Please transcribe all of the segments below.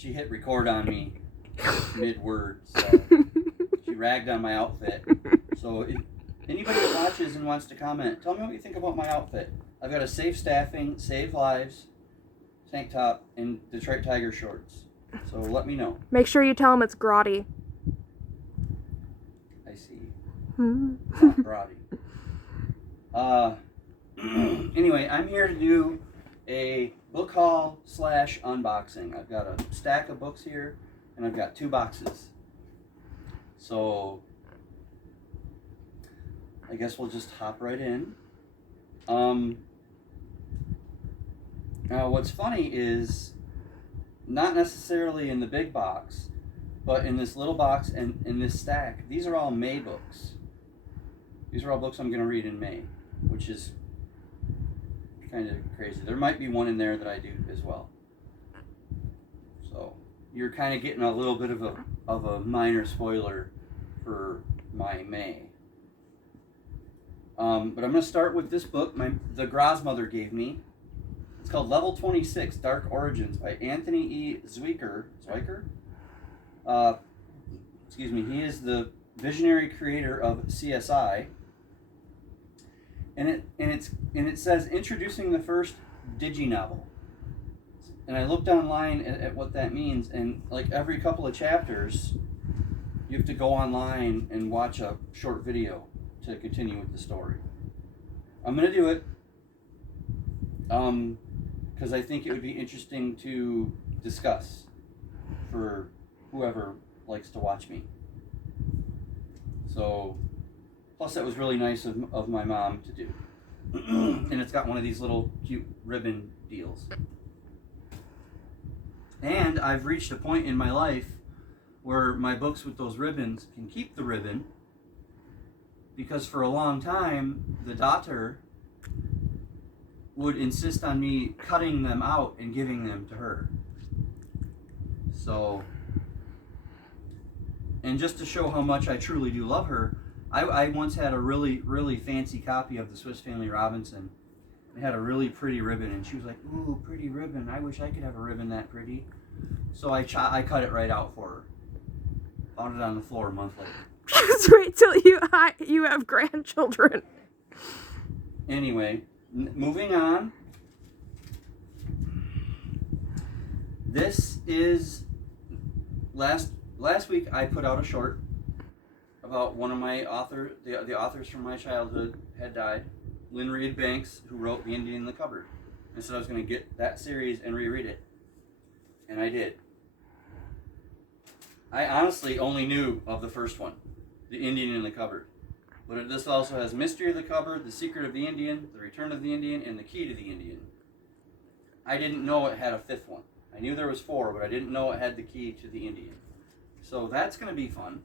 she hit record on me mid-word, so she ragged on my outfit. So if anybody that watches and wants to comment, tell me what you think about my outfit. I've got a Safe Staffing, Save Lives tank top and Detroit Tiger shorts. So let me know. Make sure you tell them it's grotty. I see. Not grotty. Anyway, I'm here to do a book haul / unboxing. I've got a stack of books here, and I've got 2 boxes. So I guess we'll just hop right in. Now what's funny is not necessarily in the big box, but in this little box and in this stack, these are all May books. These are all books I'm going to read in May, which is kind of crazy. There might be one in there that I do as well. So you're kind of getting a little bit of a minor spoiler for my May. But I'm going to start with this book the Grosmother gave me. It's called Level 26, Dark Origins by Anthony E. Zwicker. Excuse me. He is the visionary creator of CSI. And it says introducing the first digi-novel. And I looked online at what that means, and like every couple of chapters, you have to go online and watch a short video to continue with the story. I'm going to do it because I think it would be interesting to discuss for whoever likes to watch me. So, plus that was really nice of my mom to do. And it's got one of these little cute ribbon deals. And I've reached a point in my life where my books with those ribbons can keep the ribbon, because for a long time the daughter would insist on me cutting them out and giving them to her. So, and just to show how much I truly do love her, I once had a really, really fancy copy of the Swiss Family Robinson. It had a really pretty ribbon, and she was like, "Ooh, pretty ribbon. I wish I could have a ribbon that pretty." So I cut it right out for her. Found it on the floor a month later. Just wait till you have grandchildren. Anyway, moving on. This is last week I put out a short about one of my the authors from my childhood had died. Lynn Reed Banks, who wrote The Indian in the Cupboard. I said I was going to get that series and reread it. And I did. I honestly only knew of the first one, The Indian in the Cupboard. But this also has Mystery of the Cupboard, The Secret of the Indian, The Return of the Indian, and The Key to the Indian. I didn't know it had a 5th one. I knew there was 4, but I didn't know it had The Key to the Indian. So that's going to be fun.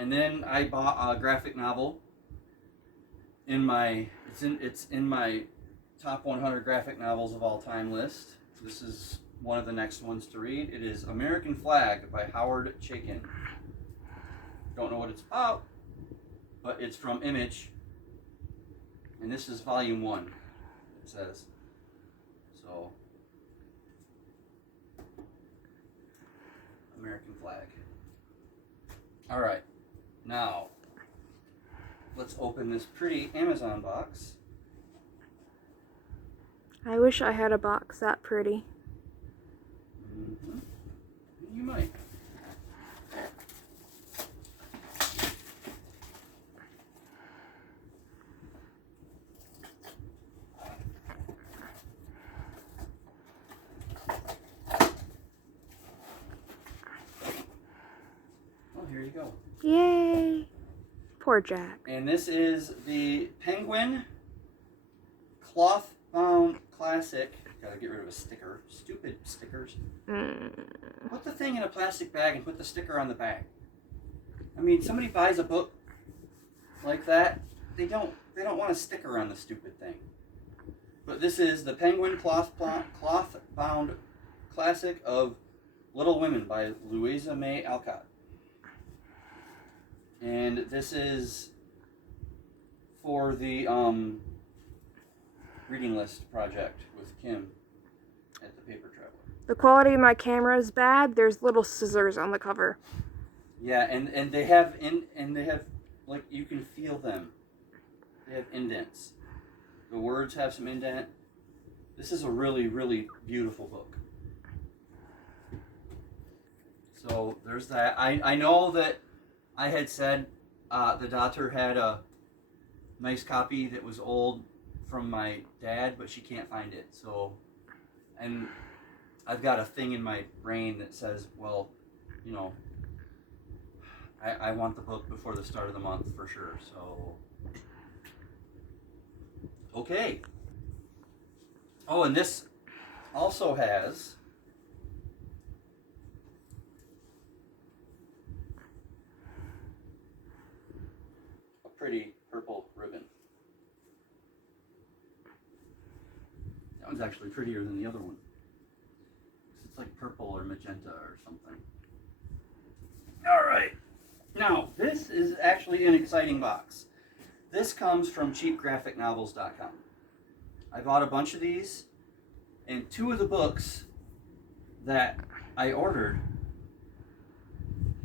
And then I bought a graphic novel. It's in my top 100 graphic novels of all time list. This is one of the next ones to read. It is American Flag by Howard Chaykin. Don't know what it's about, but it's from Image, and this is volume 1. It says so. American Flag. All right, now let's open this pretty Amazon box. I wish I had a box that pretty. Mm-hmm. You might. Oh, here you go. Yay! Poor Jack. And this is the Penguin cloth-bound classic. Gotta get rid of a sticker. Stupid stickers. Put the thing in a plastic bag and put the sticker on the bag. I mean, somebody buys a book like that, they don't want a sticker on the stupid thing. But this is the Penguin cloth-bound classic of Little Women by Louisa May Alcott. And this is for the reading list project with Kim at the Paper Traveler. The quality of my camera is bad. There's little scissors on the cover. Yeah, and they have like, you can feel them. They have indents. The words have some indent. This is a really, really beautiful book. So there's that. I know that I had said the daughter had a nice copy that was old from my dad, but she can't find it. So, and I've got a thing in my brain that says, well, you know, I want the book before the start of the month for sure. So, okay. Oh, and this also has a pretty purple ribbon. That one's actually prettier than the other one. It's like purple or magenta or something. All right. Now, this is actually an exciting box. This comes from cheapgraphicnovels.com. I bought a bunch of these, and 2 of the books that I ordered,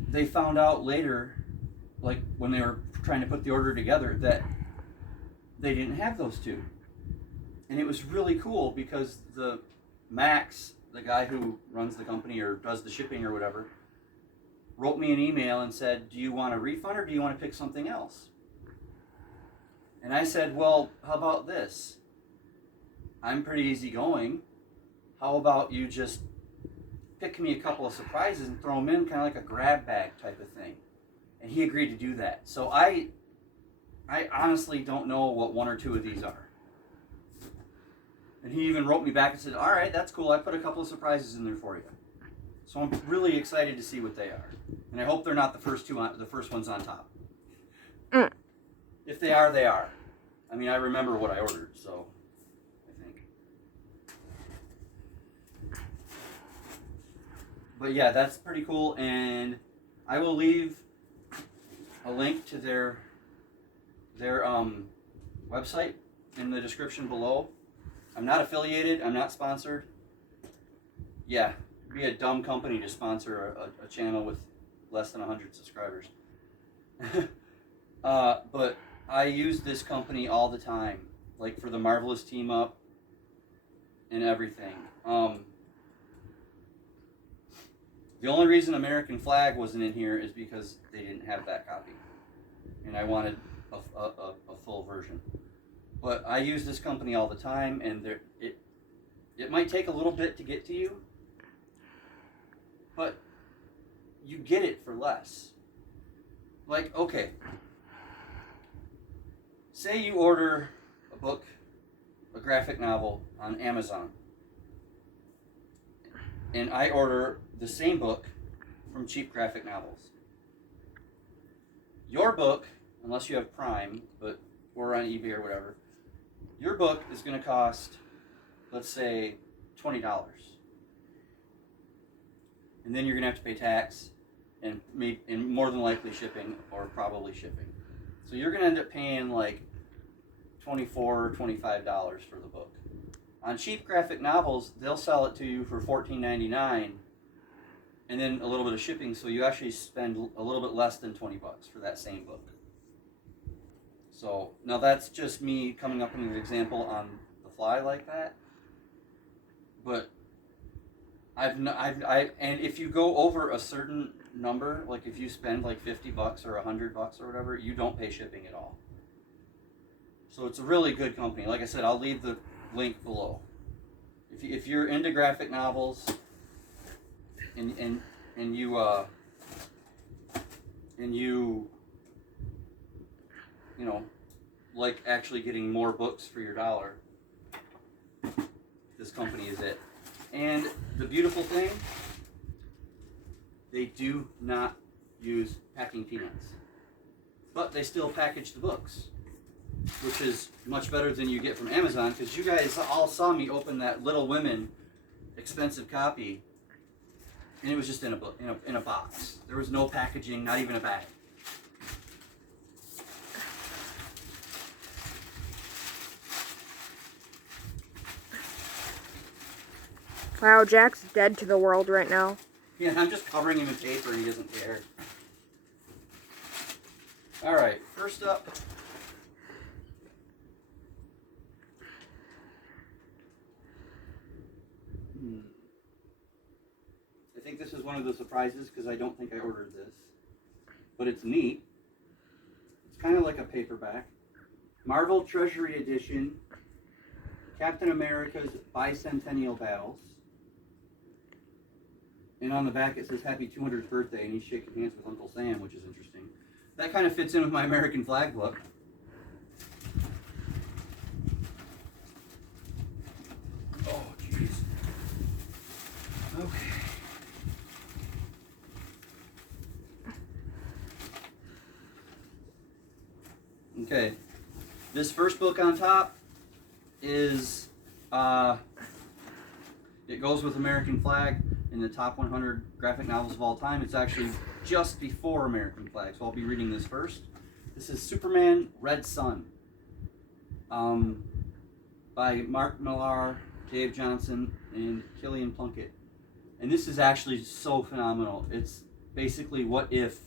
they found out later, like when they were trying to put the order together, that they didn't have those 2. And it was really cool because the Max, the guy who runs the company or does the shipping or whatever, wrote me an email and said, do you want a refund or do you want to pick something else? And I said, well, how about this? I'm pretty easygoing. How about you just pick me a couple of surprises and throw them in, kind of like a grab bag type of thing? And he agreed to do that. So I honestly don't know what 1 or 2 of these are. And he even wrote me back and said, all right, that's cool. I put a couple of surprises in there for you. So I'm really excited to see what they are. And I hope they're not the first ones on top. If they are, they are. I mean, I remember what I ordered, so I think. But yeah, that's pretty cool, and I will leave a link to their website in the description below. I'm not affiliated. I'm not sponsored. Yeah, it'd be a dumb company to sponsor a channel with less than 100 subscribers. But I use this company all the time, like for the Marvelous Team Up and everything. The only reason American Flag wasn't in here is because they didn't have that copy, and I wanted a full version. But I use this company all the time, and it might take a little bit to get to you, but you get it for less. Like, okay, say you order a book, a graphic novel on Amazon, and I order the same book from Cheap Graphic Novels. Your book, unless you have Prime, or on eBay or whatever, your book is going to cost, let's say, $20. And then you're going to have to pay tax and more than likely shipping, or probably shipping. So you're going to end up paying like $24 or $25 for the book. On Cheap Graphic Novels, they'll sell it to you for $14.99 and then a little bit of shipping, so you actually spend a little bit less than $20 for that same book. So now that's just me coming up with an example on the fly like that. But and if you go over a certain number, like if you spend like $50 or $100 or whatever, you don't pay shipping at all. So it's a really good company. Like I said, I'll leave the link below. If you're into graphic novels and you know, like actually getting more books for your dollar, this company is it. And the beautiful thing, they do not use packing peanuts, but they still package the books, which is much better than you get from Amazon, because you guys all saw me open that Little Women expensive copy, and it was just in a box. There was no packaging, not even a bag. Wow, Jack's dead to the world right now. Yeah, I'm just covering him in paper and he doesn't care. Alright, first up. I think this is one of the surprises because I don't think I ordered this. But it's neat. It's kind of like a paperback. Marvel Treasury Edition. Captain America's Bicentennial Battles. And on the back it says Happy 200th Birthday, and he's shaking hands with Uncle Sam, which is interesting. That kind of fits in with my American flag book. Oh, jeez. Okay. Okay. This first book on top is, it goes with American flag in the top 100 graphic novels of all time. It's actually just before American flag, so I'll be reading this first. This is Superman Red Sun, by Mark Millar, Dave Johnson, and Killian Plunkett. And this is actually so phenomenal. It's basically what if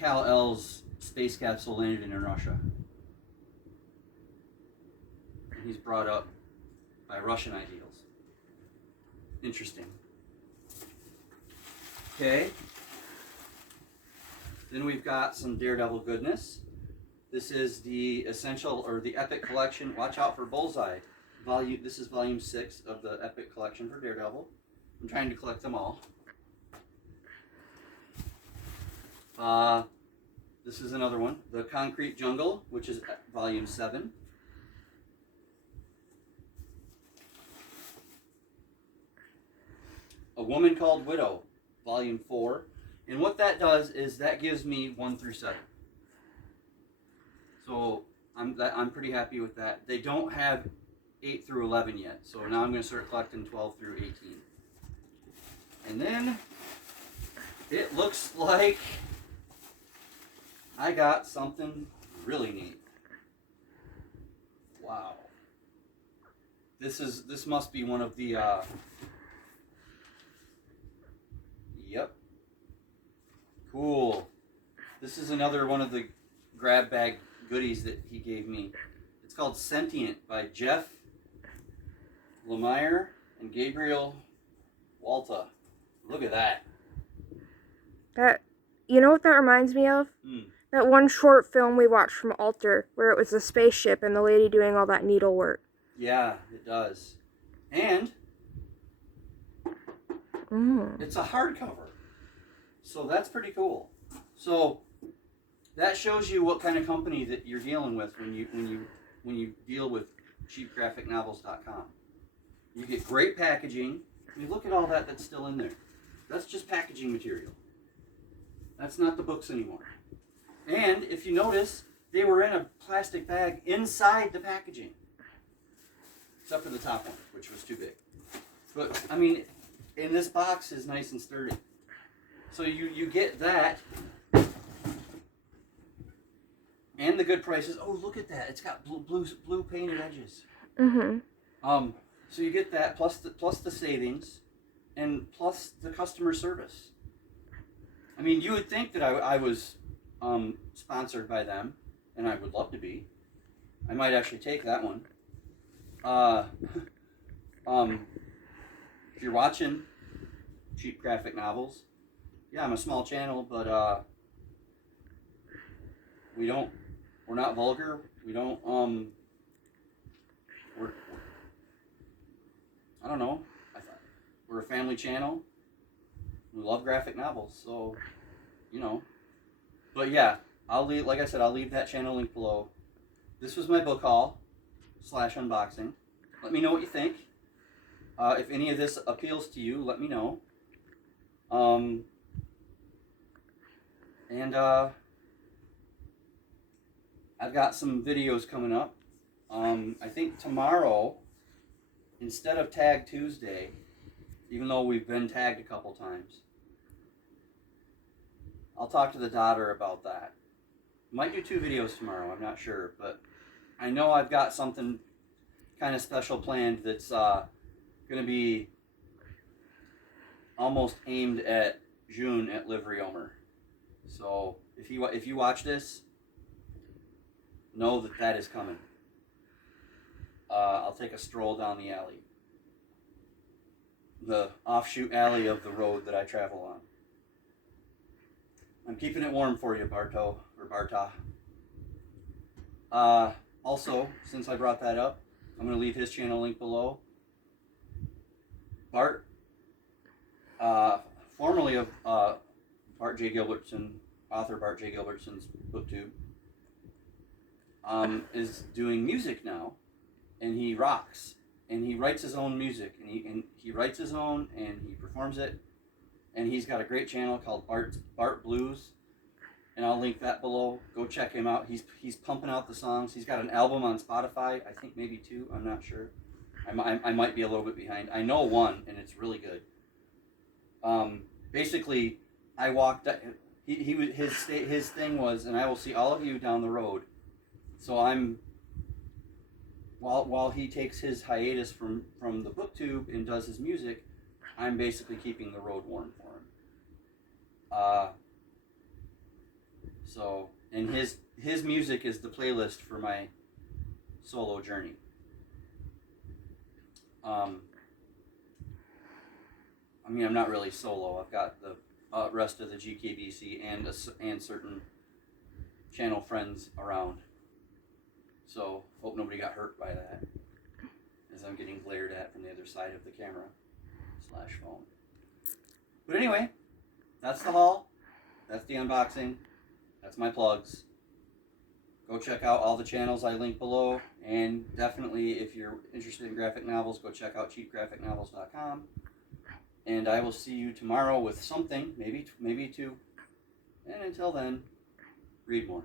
Kal-El's space capsule landed in Russia. And he's brought up by Russian ideals. Interesting. Okay. Then we've got some Daredevil goodness. This is the essential or the epic collection. Watch out for Bullseye. This is volume 6 of the epic collection for Daredevil. I'm trying to collect them all. This is another one, The Concrete Jungle, which is volume 7. A Woman Called Widow, volume 4. And what that does is that gives me 1 through 7. So I'm pretty happy with that. They don't have 8 through 11 yet, so now I'm going to start collecting 12 through 18. And then it looks like I got something really neat. Wow. This must be one of the yep. Cool. This is another one of the grab bag goodies that he gave me. It's called Sentient by Jeff Lemire and Gabriel Walta. Look at that. You know what that reminds me of? That one short film we watched from Alter, where it was a spaceship and the lady doing all that needlework. Yeah, it does. And it's a hardcover. So that's pretty cool. So that shows you what kind of company that you're dealing with when you deal with cheapgraphicnovels.com. You get great packaging. I mean, look at all that's still in there. That's just packaging material. That's not the books anymore. And if you notice, they were in a plastic bag inside the packaging. Except for the top one, which was too big. But, I mean, and this box is nice and sturdy. So you get that. And the good prices. Oh, look at that. It's got blue painted edges. Mm-hmm. So you get that, plus the savings, and plus the customer service. I mean, you would think that I was sponsored by them, and I would love to be. I might actually take that one. If you're watching Cheap Graphic Novels, yeah, I'm a small channel, but we're not vulgar. We don't I don't know. We're a family channel. We love graphic novels, so, you know. But yeah, I'll leave that channel link below. This was my book haul / unboxing. Let me know what you think. If any of this appeals to you, let me know. And I've got some videos coming up. I think tomorrow, instead of Tag Tuesday, even though we've been tagged a couple times, I'll talk to the daughter about that. Might do 2 videos tomorrow, I'm not sure, but I know I've got something kind of special planned that's going to be almost aimed at June at Livery Omer. So if you watch this, know that is coming. I'll take a stroll down the alley, the offshoot alley of the road that I travel on. I'm keeping it warm for you, Barto, or Barta. Also, since I brought that up, I'm going to leave his channel link below. Bart, formerly of Bart J. Gilbertson, author Bart J. Gilbertson's BookTube, is doing music now, and he rocks. And he writes his own music, and he writes his own, and he performs it. And he's got a great channel called Bart Blues, and I'll link that below. Go check him out. He's pumping out the songs. He's got an album on Spotify, I think maybe 2. I'm not sure. I might be a little bit behind. I know 1, and it's really good. Basically, I walked. His thing was, and I will see all of you down the road. So I'm. While he takes his hiatus from the BookTube and does his music, I'm basically keeping the road warm for him. So, and his music is the playlist for my solo journey. I mean, I'm not really solo. I've got the rest of the GKBC and certain channel friends around. So, hope nobody got hurt by that, as I'm getting glared at from the other side of the camera / phone. But anyway, that's the haul. That's the unboxing. That's my plugs. Go check out all the channels I link below, and definitely, if you're interested in graphic novels, go check out cheapgraphicnovels.com. And I will see you tomorrow with something, maybe 2. And until then, read more.